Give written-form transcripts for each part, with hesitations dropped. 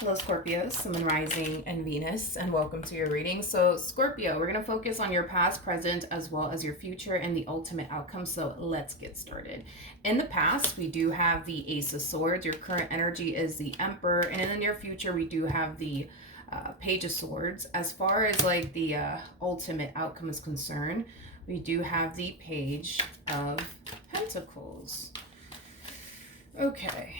Hello, Scorpio, Sun, Rising, and Venus, and welcome to your reading. So, Scorpio, we're going to focus on your past, present, as well as your future and the ultimate outcome. So, let's get started. In the past, we do have the Ace of Swords. Your current energy is the Emperor. And in the near future, we do have the Page of Swords. As far as like the ultimate outcome is concerned, we do have the Page of Pentacles. Okay.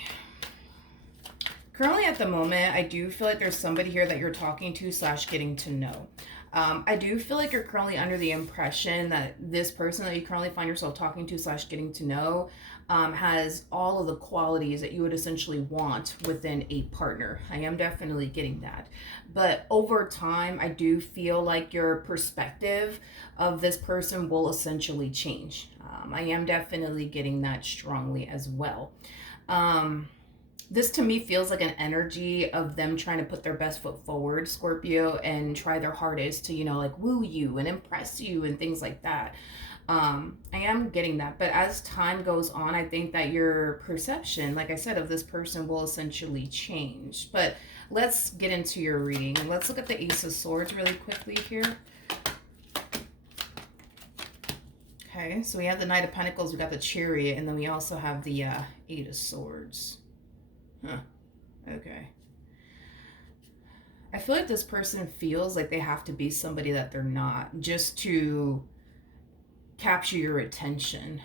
Currently at the moment, I do feel like there's somebody here that you're talking to / getting to know. I do feel like you're currently under the impression that this person that you currently find yourself talking to / getting to know has all of the qualities that you would essentially want within a partner. I am definitely getting that. But over time, I do feel like your perspective of this person will essentially change. I am definitely getting that strongly as well. This to me feels like an energy of them trying to put their best foot forward, Scorpio, and try their hardest to, like woo you and impress you and things like that. I am getting that. But as time goes on, I think that your perception, like I said, of this person will essentially change. But let's get into your reading. Let's look at the Ace of Swords really quickly here. Okay, so we have the Knight of Pentacles, we got the Chariot, and then we also have the Eight of Swords. Huh. Okay. I feel like this person feels like they have to be somebody that they're not just to capture your attention.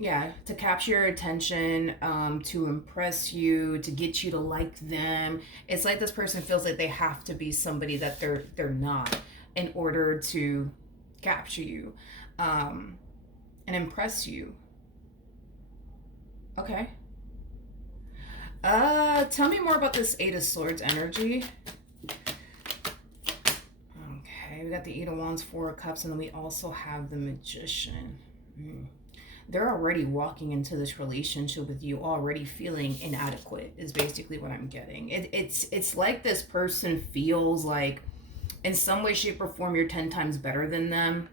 Yeah, to capture your attention, to impress you, to get you to like them. It's like this person feels like they have to be somebody that they're not in order to capture you and impress you. Okay. Tell me more about this Eight of Swords energy. Okay, we got the Eight of Wands, Four of Cups, and then we also have the Magician. They're already walking into this relationship with you already feeling inadequate is basically what I'm getting. It's like this person feels like in some way, shape, or form you're 10 times better than them.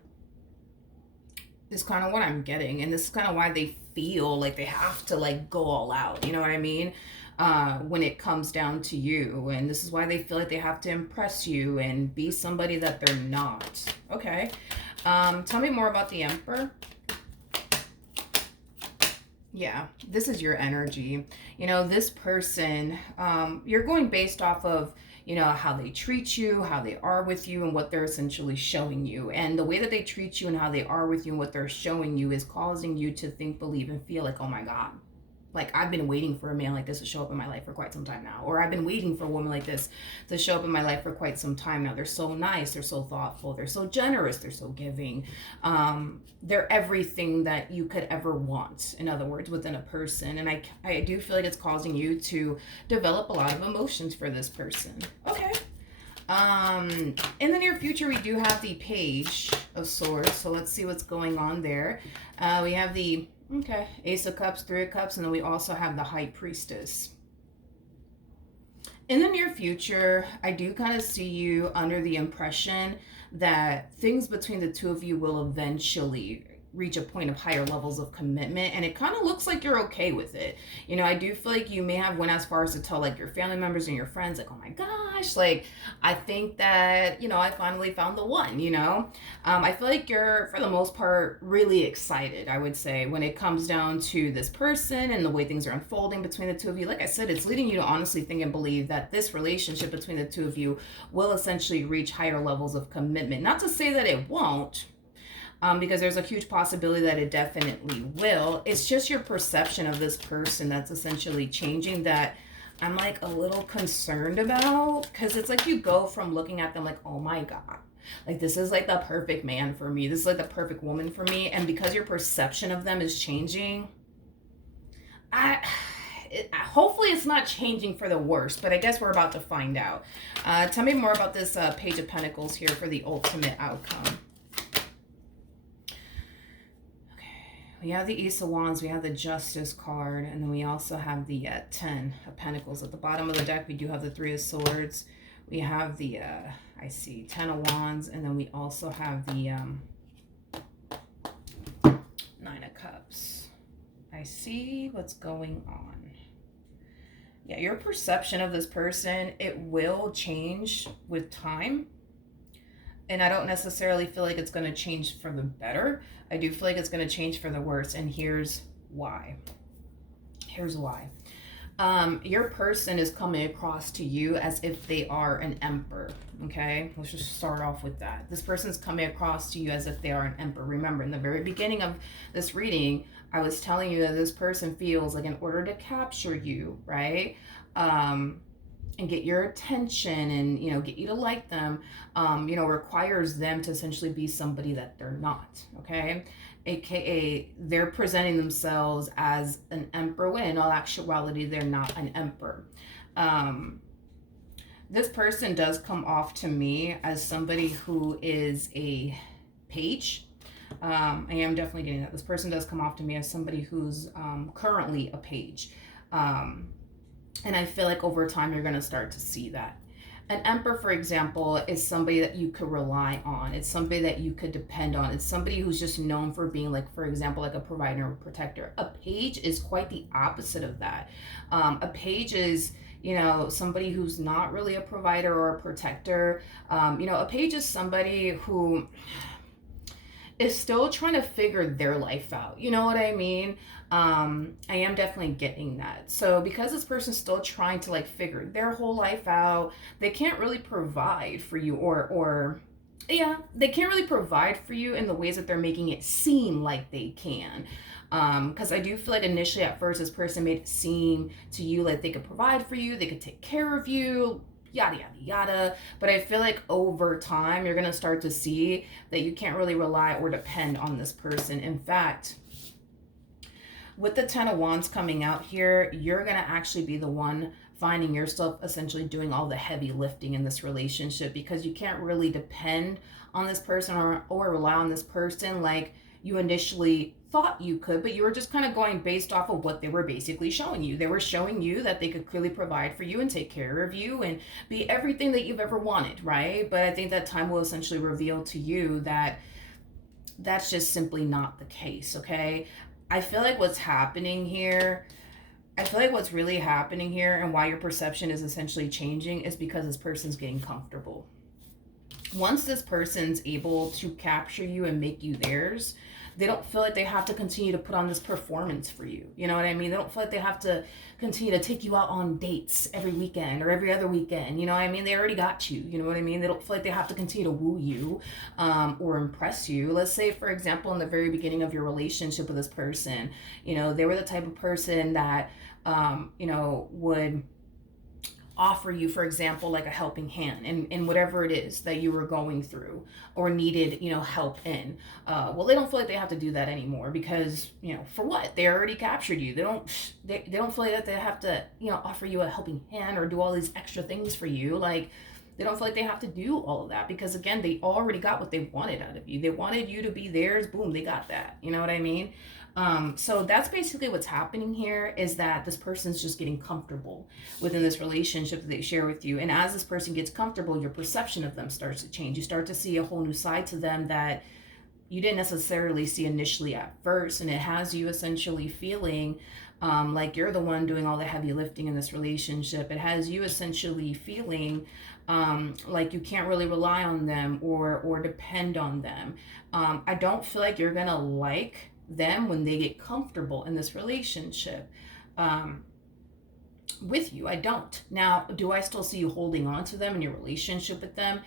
Is kind of what I'm getting, and this is kind of why they feel like they have to like go all out, you know what I mean, when it comes down to you, and this is why they feel like they have to impress you and be somebody that they're not. Okay, tell me more about the Emperor. Yeah, this is your energy. This person, you're going based off of how they treat you, how they are with you, and what they're essentially showing you. And the way that they treat you and how they are with you and what they're showing you is causing you to think, believe, and feel like, oh my God, like I've been waiting for a man like this to show up in my life for quite some time now. Or I've been waiting for a woman like this to show up in my life for quite some time now. They're so nice, they're so thoughtful, they're so generous, they're so giving. They're everything that you could ever want, in other words, within a person. And I do feel like it's causing you to develop a lot of emotions for this person. Okay. In the near future, we do have the Page of Swords. So let's see what's going on there. We have the Ace of Cups, Three of Cups, and then we also have the High Priestess. In the near future, I do kind of see you under the impression that things between the two of you will eventually reach a point of higher levels of commitment, and it kind of looks like you're okay with it. I do feel like you may have went as far as to tell like your family members and your friends, like, oh my gosh, like I think that I finally found the one. I feel like you're for the most part really excited, I would say, when it comes down to this person and the way things are unfolding between the two of you. Like I said, it's leading you to honestly think and believe that this relationship between the two of you will essentially reach higher levels of commitment. Not to say that it won't, because there's a huge possibility that it definitely will. It's just your perception of this person that's essentially changing that I'm like a little concerned about, because it's like you go from looking at them like, oh my God, like this is like the perfect man for me. This is like the perfect woman for me. And because your perception of them is changing, hopefully it's not changing for the worse, but I guess we're about to find out. Tell me more about this Page of Pentacles here for the ultimate outcome. We have the Ace of Wands, we have the Justice card, and then we also have the 10 of Pentacles. At the bottom of the deck, we do have the Three of Swords. We have the, I see, 10 of Wands, and then we also have the 9 of Cups. I see what's going on. Yeah, your perception of this person, it will change with time. And I don't necessarily feel like it's going to change for the better. I do feel like it's going to change for the worse. And here's why. Here's why. Your person is coming across to you as if they are an emperor. Okay, let's just start off with that. This person's coming across to you as if they are an emperor. Remember, in the very beginning of this reading, I was telling you that this person feels like in order to capture you, right? And get your attention and get you to like them, requires them to essentially be somebody that they're not. Okay, aka they're presenting themselves as an emperor when in all actuality they're not an emperor. um, this person does come off to me as somebody who is a page. I am definitely getting that. This person does come off to me as somebody who's currently a page. um, and I feel like over time you're going to start to see that. An emperor, for example, is somebody that you could rely on. It's somebody that you could depend on. It's somebody who's just known for being, like, for example, like a provider or protector. A page is quite the opposite of that. A page is, somebody who's not really a provider or a protector. A page is somebody who is still trying to figure their life out. You know what I mean? I am definitely getting that. So because this person's still trying to like figure their whole life out, they can't really provide for you, or yeah, they can't really provide for you in the ways that they're making it seem like they can. Because I do feel like initially at first this person made it seem to you like they could provide for you, they could take care of you, yada yada yada. But I feel like over time you're gonna start to see that you can't really rely or depend on this person. In fact, with the Ten of Wands coming out here, you're gonna actually be the one finding yourself essentially doing all the heavy lifting in this relationship, because you can't really depend on this person, or rely on this person like you initially thought you could, but you were just kind of going based off of what they were basically showing you. They were showing you that they could clearly provide for you and take care of you and be everything that you've ever wanted, right? But I think that time will essentially reveal to you that that's just simply not the case. Okay, I feel like what's happening here, I feel like what's really happening here and why your perception is essentially changing is because this person's getting comfortable. Once this person's able to capture you and make you theirs, they don't feel like they have to continue to put on this performance for you. You know what I mean? They don't feel like they have to continue to take you out on dates every weekend or every other weekend. You know what I mean? They already got you. You know what I mean? They don't feel like they have to continue to woo you, or impress you. Let's say, for example, in the very beginning of your relationship with this person, they were the type of person that, would offer you, for example, like a helping hand in whatever it is that you were going through or needed, help in. Well, they don't feel like they have to do that anymore because, for what? They already captured you. They don't feel like that they have to, offer you a helping hand or do all these extra things for you. Like, they don't feel like they have to do all of that because, again, they already got what they wanted out of you. They wanted you to be theirs. Boom, they got that. You know what I mean? So that's basically what's happening here, is that this person's just getting comfortable within this relationship that they share with you. And as this person gets comfortable, your perception of them starts to change. You start to see a whole new side to them that you didn't necessarily see initially at first. And it has you essentially feeling like you're the one doing all the heavy lifting in this relationship. It has you essentially feeling like you can't really rely on them or depend on them. I don't feel like you're gonna like them when they get comfortable in this relationship with you. I don't. Now, do I still see you holding on to them in your relationship with them?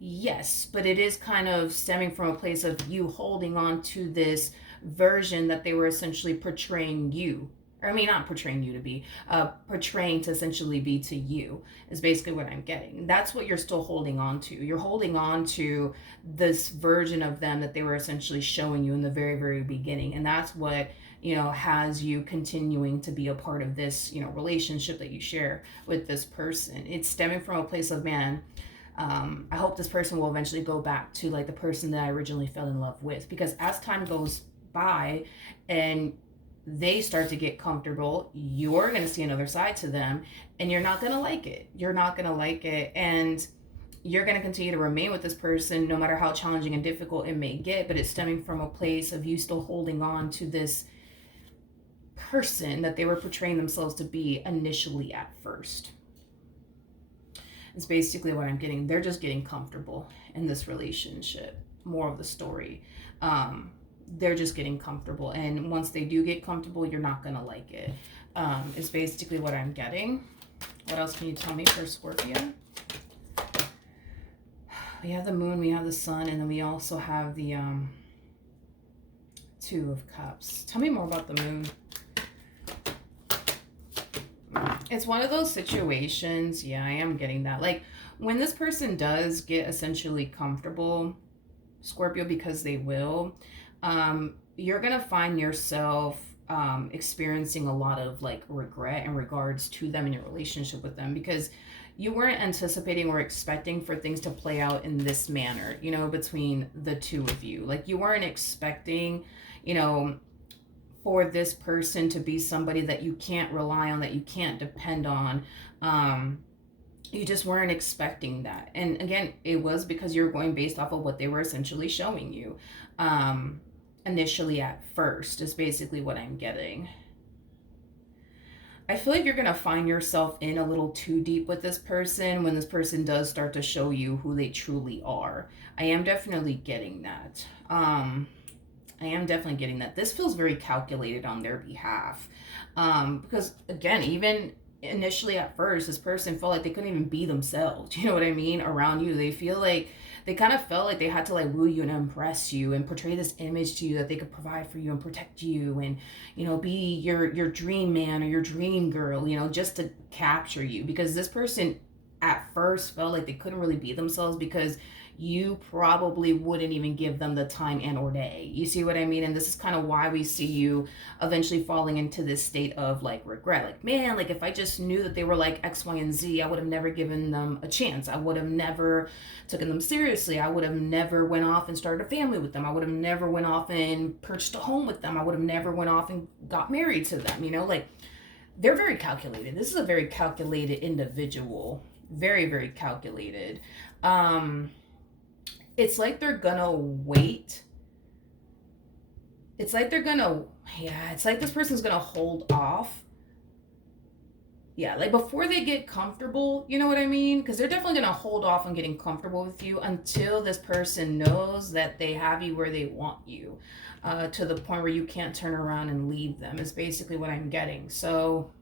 Yes, but it is kind of stemming from a place of you holding on to this version that they were essentially portraying you. Or, I mean, not portraying you to be, portraying to essentially be to you, is basically what I'm getting. That's what you're still holding on to. You're holding on to this version of them that they were essentially showing you in the very, very beginning. And that's what, has you continuing to be a part of this, relationship that you share with this person. It's stemming from a place of, man, I hope this person will eventually go back to like the person that I originally fell in love with, because as time goes by and they start to get comfortable, you're going to see another side to them and you're not going to like it. You're not going to like it. And you're going to continue to remain with this person no matter how challenging and difficult it may get. But it's stemming from a place of you still holding on to this person that they were portraying themselves to be initially at first. It's basically what I'm getting. They're just getting comfortable in this relationship. More of the story. They're just getting comfortable. And once they do get comfortable, you're not going to like it. Is basically what I'm getting. What else can you tell me for Scorpio? We have the moon, we have the sun, and then we also have the Two of Cups. Tell me more about the moon. It's one of those situations, yeah, I am getting that. Like, when this person does get essentially comfortable, Scorpio, because they will, you're going to find yourself experiencing a lot of, like, regret in regards to them and your relationship with them, because you weren't anticipating or expecting for things to play out in this manner, you know, between the two of you. Like, you weren't expecting, you know, for this person to be somebody that you can't rely on, that you can't depend on. You just weren't expecting that. And again, it was because you're going based off of what they were essentially showing you initially at first, is basically what I'm getting. I feel like you're going to find yourself in a little too deep with this person when this person does start to show you who they truly are. I am definitely getting that. I am definitely getting that. This feels very calculated on their behalf. Because, again, even initially at first, this person felt like they couldn't even be themselves. You know what I mean? Around you. They feel like they kind of felt like they had to, like, woo you and impress you and portray this image to you that they could provide for you and protect you and, you know, be your dream man or your dream girl, you know, just to capture you. Because this person at first felt like they couldn't really be themselves because you probably wouldn't even give them the time and or day. You see what I mean? And this is kind of why we see you eventually falling into this state of, like, regret. Like, man, like, if I just knew that they were like X, Y, and Z, I would have never given them a chance. I would have never taken them seriously. I would have never went off and started a family with them. I would have never went off and purchased a home with them. I would have never went off and got married to them. You know, like, they're very calculated. This is a very calculated individual. Very, very calculated. It's like they're gonna wait. It's like they're gonna, yeah, it's like this person's gonna hold off. Yeah, like before they get comfortable, you know what I mean? Because they're definitely gonna hold off on getting comfortable with you until this person knows that they have you where they want you, to the point where you can't turn around and leave them, is basically what I'm getting. So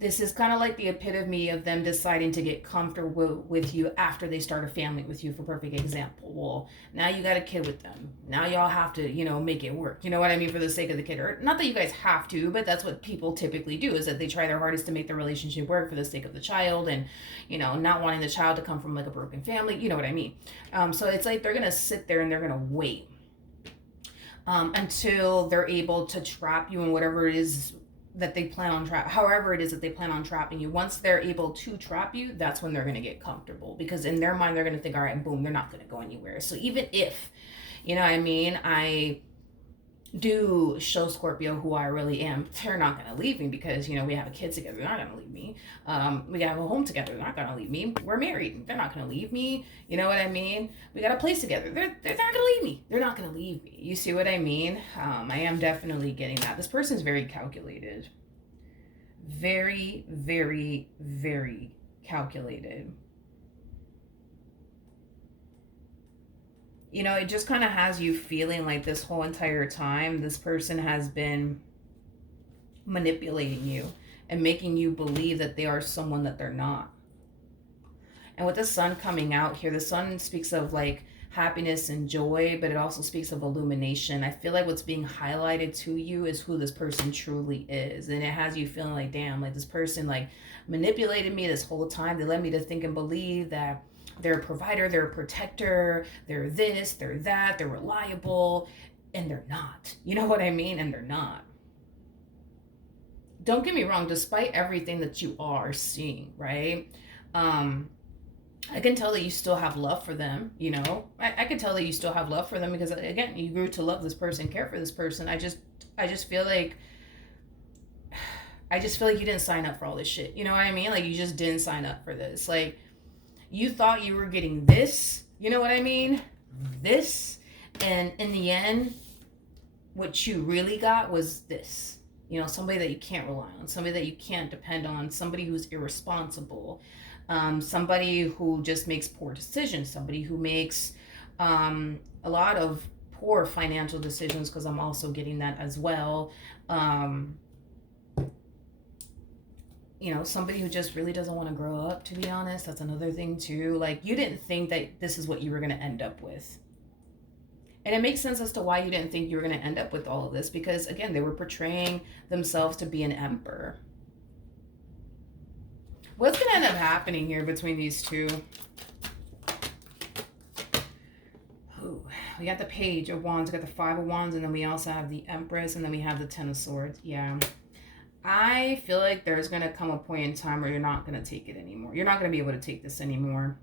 this is kind of like the epitome of them deciding to get comfortable with you after they start a family with you, for perfect example. Well, now you got a kid with them. Now y'all have to, you know, make it work. You know what I mean? For the sake of the kid. Or not that you guys have to, but that's what people typically do, is that they try their hardest to make the relationship work for the sake of the child and, you know, not wanting the child to come from, like, a broken family. You know what I mean? So it's like they're going to sit there and they're going to wait until they're able to trap you in whatever it is that they plan on however it is that they plan on trapping you. Once they're able to trap you, that's when they're going to get comfortable, because in their mind they're going to think, all right, boom, they're not going to go anywhere. So even if, you know what I mean, I do show Scorpio who I really am, they're not going to leave me, because, you know, we have a kid together, they're not going to leave me. We have a home together, they're not going to leave me. We're married, they're not going to leave me. You know what I mean? We got a place together, they're not going to leave me. They're not going to leave me. You see what I mean? I am definitely getting that. This person's very calculated. Very, very, very calculated. You know, it just kind of has you feeling like this whole entire time this person has been manipulating you and making you believe that they are someone that they're not. And with the sun coming out here, the sun speaks of, like, happiness and joy, but it also speaks of illumination. I feel like what's being highlighted to you is who this person truly is. And it has you feeling like, damn, like, this person, like, manipulated me this whole time. They led me to think and believe that they're a provider, they're a protector, they're this, they're that, they're reliable, and they're not. You know what I mean? And they're not. Don't get me wrong, despite everything that you are seeing, right? I can tell that you still have love for them, you know? I can tell that you still have love for them because, again, you grew to love this person, care for this person. I just feel like you didn't sign up for all this shit. You know what I mean? Like, you just didn't sign up for this. Like, you thought you were getting this, you know what I mean? This, and in the end, what you really got was this. Somebody that you can't rely on, somebody that you can't depend on, somebody who's irresponsible, somebody who just makes poor decisions, somebody who makes a lot of poor financial decisions, because I'm also getting that as well. Um, somebody who just really doesn't want to grow up, to be honest. That's another thing too. Like, you didn't think that this is what you were going to end up with. And it makes sense as to why you didn't think you were going to end up with all of this, because again, they were portraying themselves to be an emperor. What's going to end up happening here between these two? Ooh, we got the Page of Wands, we got the Five of Wands, and then we also have the Empress, and then we have the Ten of Swords. Yeah. I feel like there's going to come a point in time where you're not going to take it anymore. You're not going to be able to take this anymore.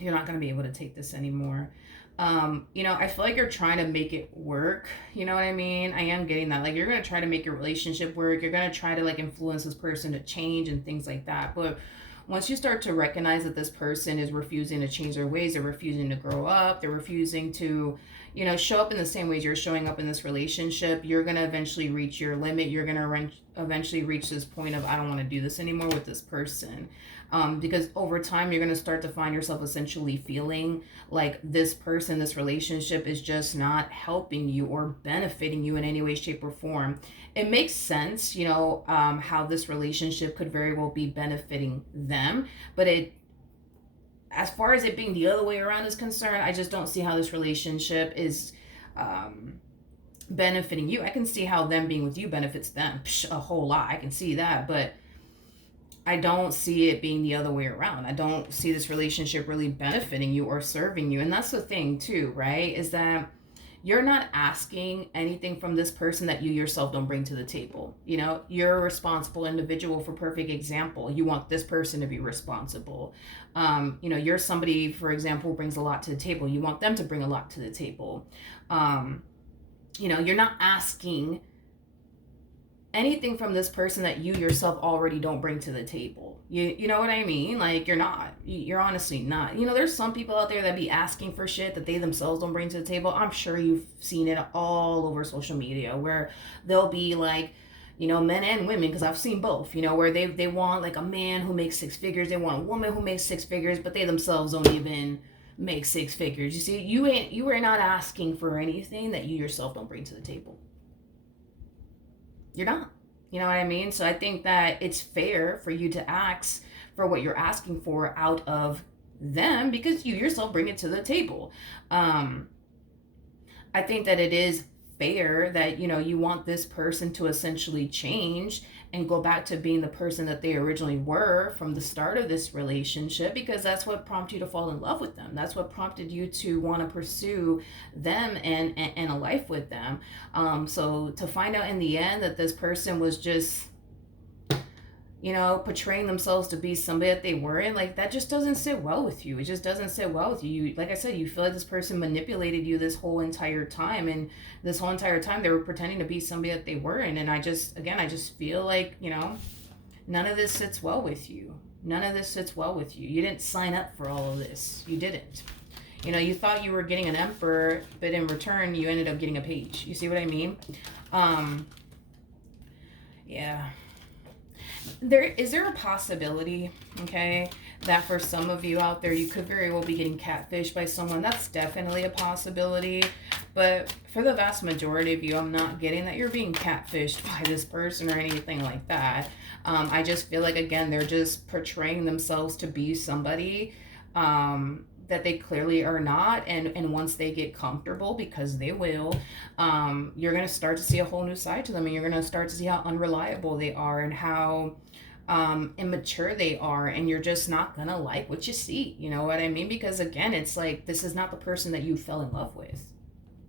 You're not going to be able to take this anymore. I feel like you're trying to make it work. You know what I mean? I am getting that. Like, you're going to try to make your relationship work. You're going to try to, like, influence this person to change and things like that. But once you start to recognize that this person is refusing to change their ways, they're refusing to grow up, they're refusing to, show up in the same ways you're showing up in this relationship, you're going to eventually reach your limit. You're going to eventually reach this point of, I don't want to do this anymore with this person. Because over time, you're going to start to find yourself essentially feeling like this person, this relationship is just not helping you or benefiting you in any way, shape, or form. It makes sense, how this relationship could very well be benefiting them, but as far as it being the other way around is concerned, I just don't see how this relationship is benefiting you. I can see how them being with you benefits them a whole lot. I can see that, but I don't see it being the other way around. I don't see this relationship really benefiting you or serving you. And that's the thing too, right? Is that you're not asking anything from this person that you yourself don't bring to the table. You're a responsible individual. For perfect example, you want this person to be responsible. You're somebody, for example, who brings a lot to the table. You want them to bring a lot to the table. You're not asking anything from this person that you yourself already don't bring to the table. You know what I mean? Like, you're honestly not. There's some people out there that be asking for shit that they themselves don't bring to the table. I'm sure you've seen it all over social media, where they'll be like, men and women, because I've seen both, where they want like a man who makes six figures, they want a woman who makes six figures, but they themselves don't even make six figures. You see, you are not asking for anything that you yourself don't bring to the table. You're not. You know what I mean? So I think that it's fair for you to ask for what you're asking for out of them, because you yourself bring it to the table. I think that it is fair that, you want this person to essentially change and go back to being the person that they originally were from the start of this relationship, because that's what prompted you to fall in love with them. That's what prompted you to want to pursue them and a life with them. So to find out in the end that this person was just, portraying themselves to be somebody that they weren't, like, that just doesn't sit well with you. It just doesn't sit well with you. Like I said, you feel like this person manipulated you this whole entire time, and this whole entire time they were pretending to be somebody that they weren't. And I just feel like, none of this sits well with you. None of this sits well with you. You didn't sign up for all of this. You didn't. You thought you were getting an emperor, but in return, you ended up getting a page. You see what I mean? Yeah. Is there a possibility, okay, that for some of you out there, you could very well be getting catfished by someone? That's definitely a possibility. But for the vast majority of you, I'm not getting that you're being catfished by this person or anything like that. I just feel like, again, they're just portraying themselves to be somebody that they clearly are not. And once they get comfortable, because they will, you're going to start to see a whole new side to them. And you're going to start to see how unreliable they are and how immature they are. And you're just not going to like what you see. You know what I mean? Because, again, it's like, this is not the person that you fell in love with.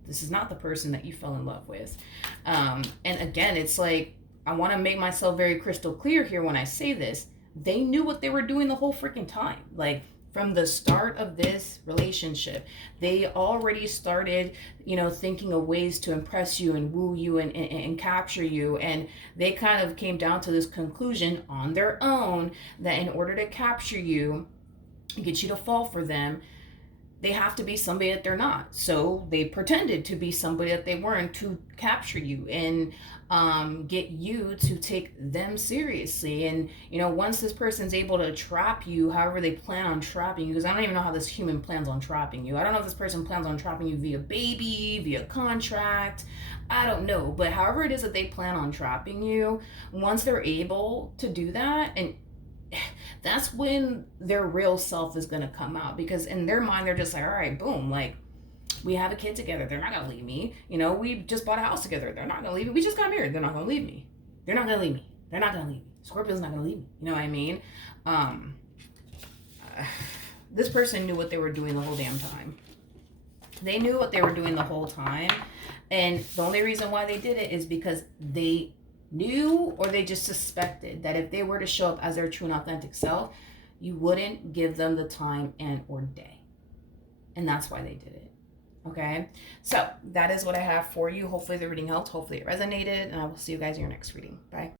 This is not the person that you fell in love with. And again, it's like, I want to make myself very crystal clear here when I say this. They knew what they were doing the whole freaking time. Like, from the start of this relationship, they already started, thinking of ways to impress you and woo you and capture you. And they kind of came down to this conclusion on their own that in order to capture you, get you to fall for them, they have to be somebody that they're not. So they pretended to be somebody that they weren't to capture you and get you to take them seriously. And, you know, once this person's able to trap you, however they plan on trapping you, because I don't even know how this human plans on trapping you. I don't know if this person plans on trapping you via baby, via contract. I don't know. But however it is that they plan on trapping you, once they're able to do that, and that's when their real self is going to come out, because in their mind they're just like, all right, boom, like we have a kid together, they're not going to leave me. You know, we just bought a house together, they're not going to leave me. We just got married, they're not going to leave me. They're not going to leave me. They're not going to leave me. Scorpio's not going to leave me. You know what I mean? um this person knew what they were doing the whole damn time. They knew what they were doing the whole time, and the only reason why they did it is because they knew, or they just suspected, that if they were to show up as their true and authentic self, you wouldn't give them the time and or day. And that's why they did it. Okay, so that is what I have for you. Hopefully the reading helped, hopefully it resonated, and I will see you guys in your next reading. Bye.